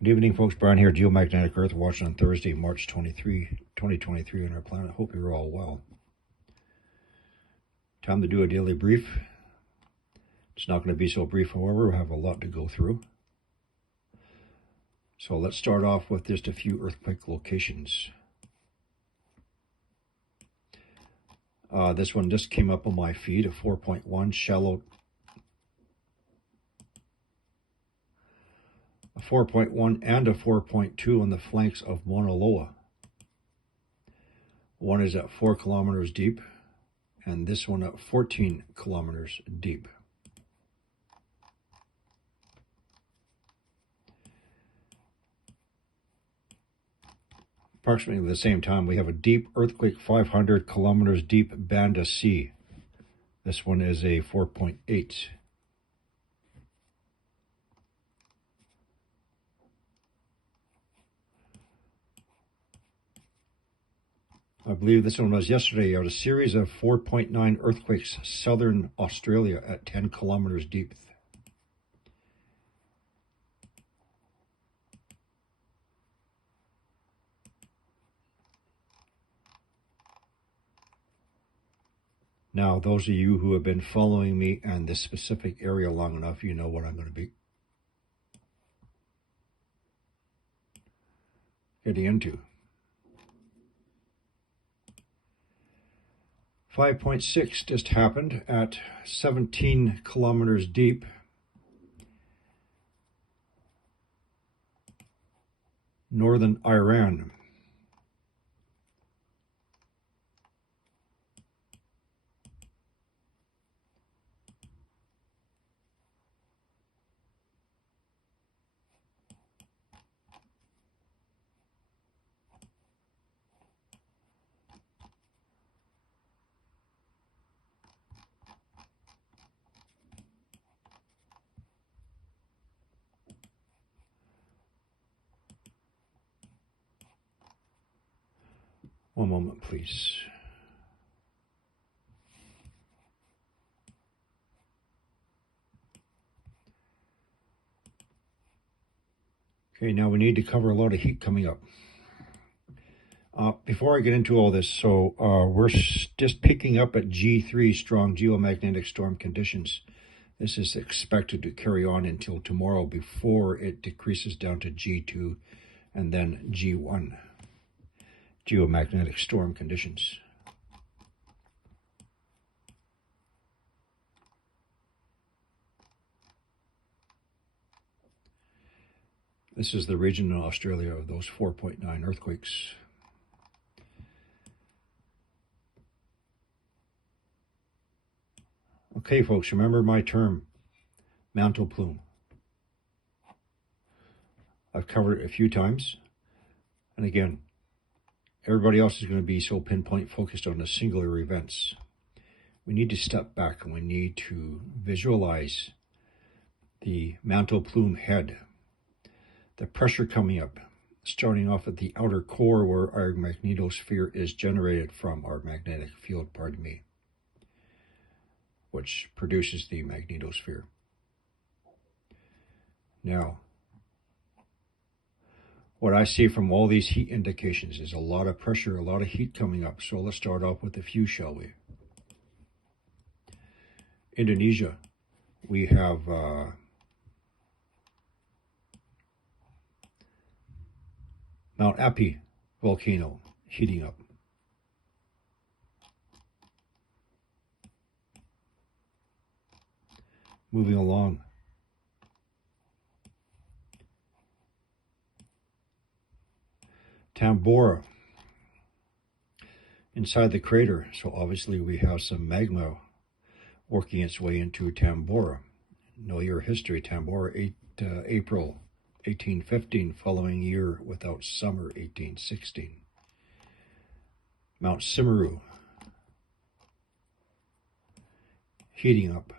Good evening, folks. Brian here, Geomagnetic Earth Watch on Thursday, March 23, 2023 on our planet. Hope you're all well. Time to do a daily brief. It's not going to be so brief, however. We have a lot to go through. So let's start off with just a few earthquake locations. This one just came up on my feed, a 4.1 shallow. A 4.1 and a 4.2 on the flanks of Mauna Loa. One is at 4 kilometers deep, and this one at 14 kilometers deep. Approximately at the same time, we have a deep earthquake 500 kilometers deep Banda Sea. This one is a 4.8. I believe this one was yesterday. You had a series of 4.9 earthquakes, southern Australia at 10 kilometers deep. Now, those of you who have been following me and this specific area long enough, you know what I'm going to be getting into. 5.6 just happened at 17 kilometers deep. Northern Iran. One moment, please. Okay, now we need to cover a lot of heat coming up. Before I get into all this, so we're just picking up at G3, strong geomagnetic storm conditions. This is expected to carry on until tomorrow before it decreases down to G2 and then G1. Geomagnetic storm conditions. This is the region in Australia of those 4.9 earthquakes. Okay, folks, remember my term, mantle plume. I've covered it a few times. And again, everybody else is going to be so pinpoint focused on the singular events. We need to step back and we need to visualize the mantle plume head, the pressure coming up, starting off at the outer core where our magnetosphere is generated from, our magnetic field, pardon me, which produces the magnetosphere. Now, what I see from all these heat indications is a lot of pressure, a lot of heat coming up. So let's start off with a few, shall we? Indonesia, we have Mount Api volcano heating up. Moving along. Tambora, inside the crater. So obviously we have some magma working its way into Tambora. Know your history. Tambora, April 1815, following year without summer, 1816. Mount Simeru, heating up.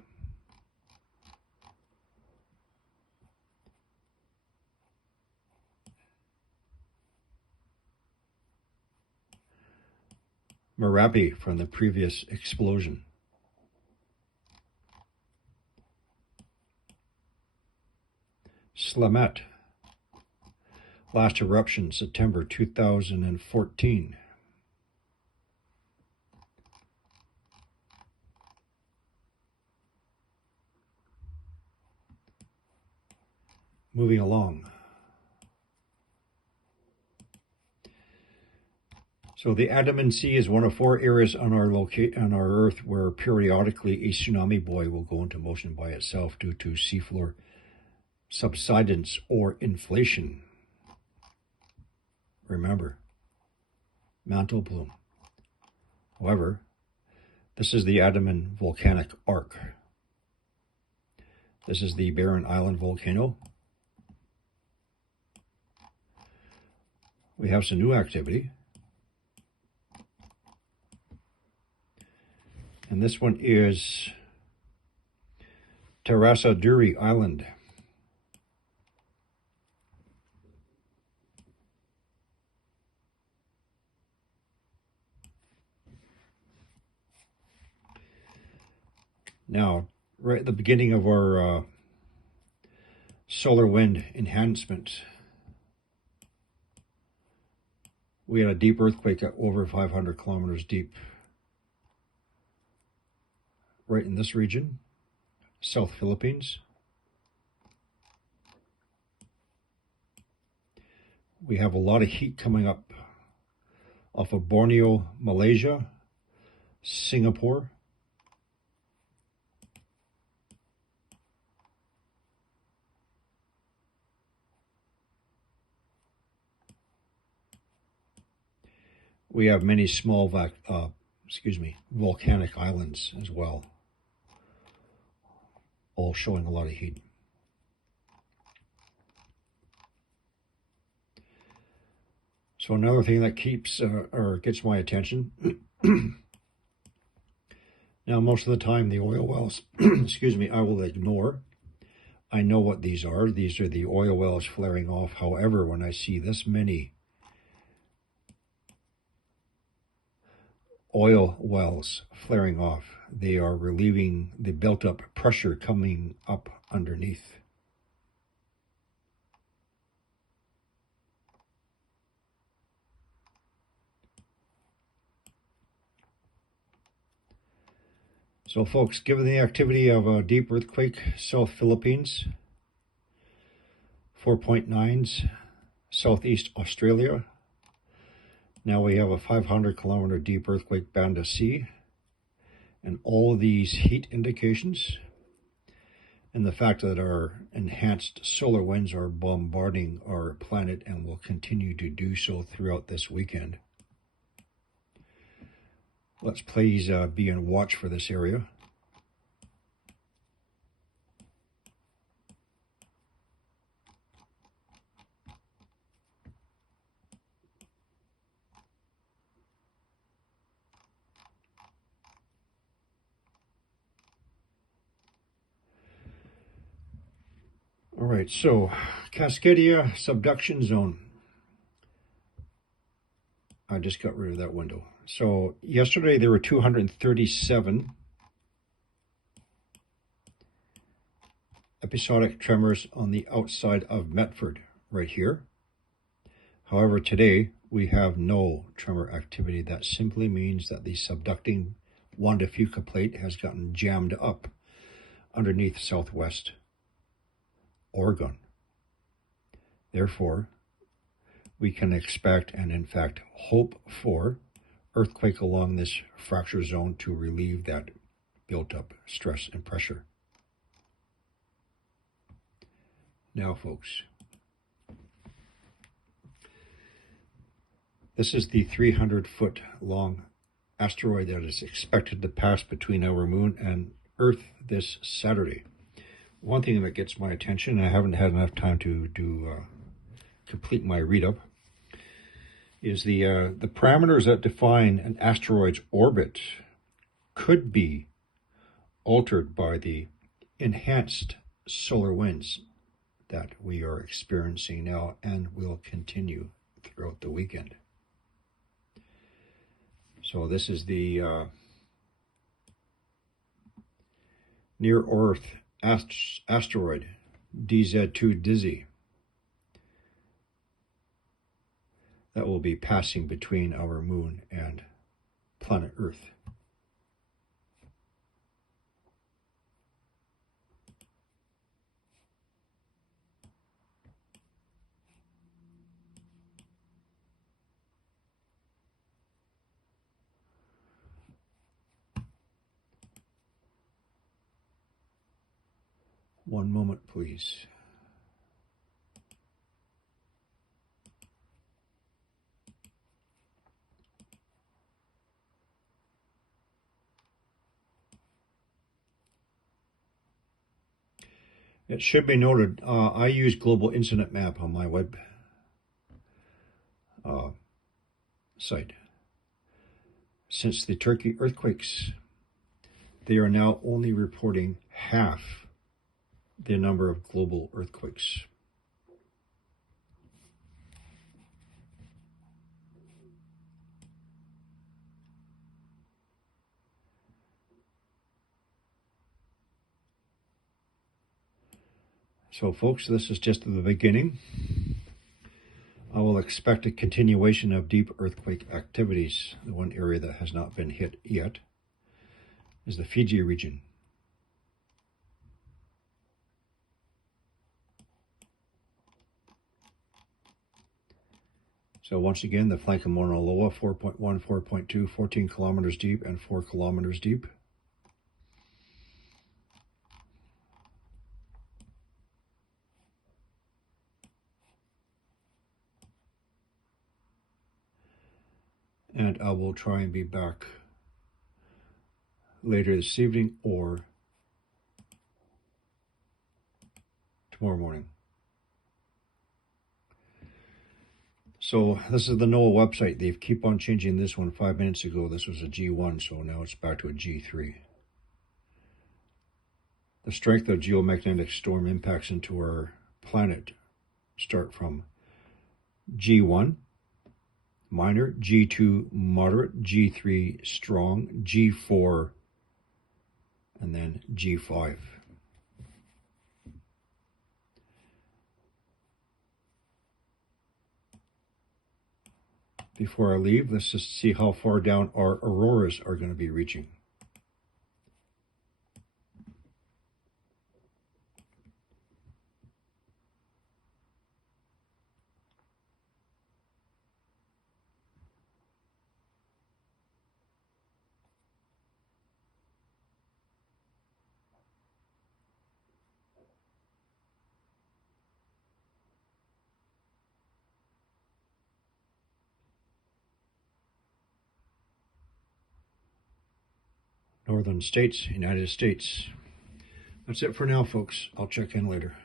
Merapi from the previous explosion. Slamet, Last eruption, September 2014. Moving along. So the Andaman Sea is one of 4 areas on our Earth where periodically a tsunami buoy will go into motion by itself due to seafloor subsidence or inflation. Remember, mantle plume. However, this is the Andaman volcanic arc. This is the Barren Island volcano. We have some new activity. And this one is Tarasaduri Island. Now, right at the beginning of our solar wind enhancement, we had a deep earthquake at over 500 kilometers deep. Right in this region, South Philippines. We have a lot of heat coming up off of Borneo, Malaysia, Singapore. We have many small volcanic islands as well, all showing a lot of heat. So another thing that keeps or gets my attention. Now, most of the time, the oil wells, I will ignore. I know what these are. These are the oil wells flaring off. However, when I see this many oil wells flaring off, they are relieving the built-up pressure coming up underneath. So folks, given the activity of a deep earthquake, South Philippines, 4.9s, Southeast Australia. Now we have a 500-kilometer deep earthquake Banda Sea. And all of these heat indications and the fact that our enhanced solar winds are bombarding our planet and will continue to do so throughout this weekend. Let's please be on watch for this area. All right, so Cascadia subduction zone. I just got rid of that window. So yesterday there were 237 episodic tremors on the outside of Medford, right here. However, today we have no tremor activity. That simply means that the subducting Juan de Fuca plate has gotten jammed up underneath southwest Oregon. Therefore, we can expect and in fact hope for earthquake along this fracture zone to relieve that built up stress and pressure. Now folks, this is the 300-foot long asteroid that is expected to pass between our moon and Earth this Saturday. One thing that gets my attention, I haven't had enough time to complete my read-up, is the parameters that define an asteroid's orbit could be altered by the enhanced solar winds that we are experiencing now and will continue throughout the weekend. So this is the near-Earth asteroid DZ2 Dizzy. will be passing between our moon and planet Earth. One moment, please. It should be noted, I use Global Incident Map on my web site. Since the Turkey earthquakes, they are now only reporting half the number of global earthquakes. So folks, this is just the beginning. I will expect a continuation of deep earthquake activities. The one area that has not been hit yet is the Fiji region. So once again, the flank of Mauna Loa, 4.1, 4.2, 14 kilometers deep and 4 kilometers deep. And I will try and be back later this evening or tomorrow morning. So this is the NOAA website. They keep on changing this one. 5 minutes ago, this was a G1, so now it's back to a G3. The strength of geomagnetic storm impacts into our planet start from G1, minor, G2, moderate, G3, strong, G4, and then G5. Before I leave, let's just see how far down our auroras are going to be reaching. Northern states, United States. That's it for now, folks. I'll check in later.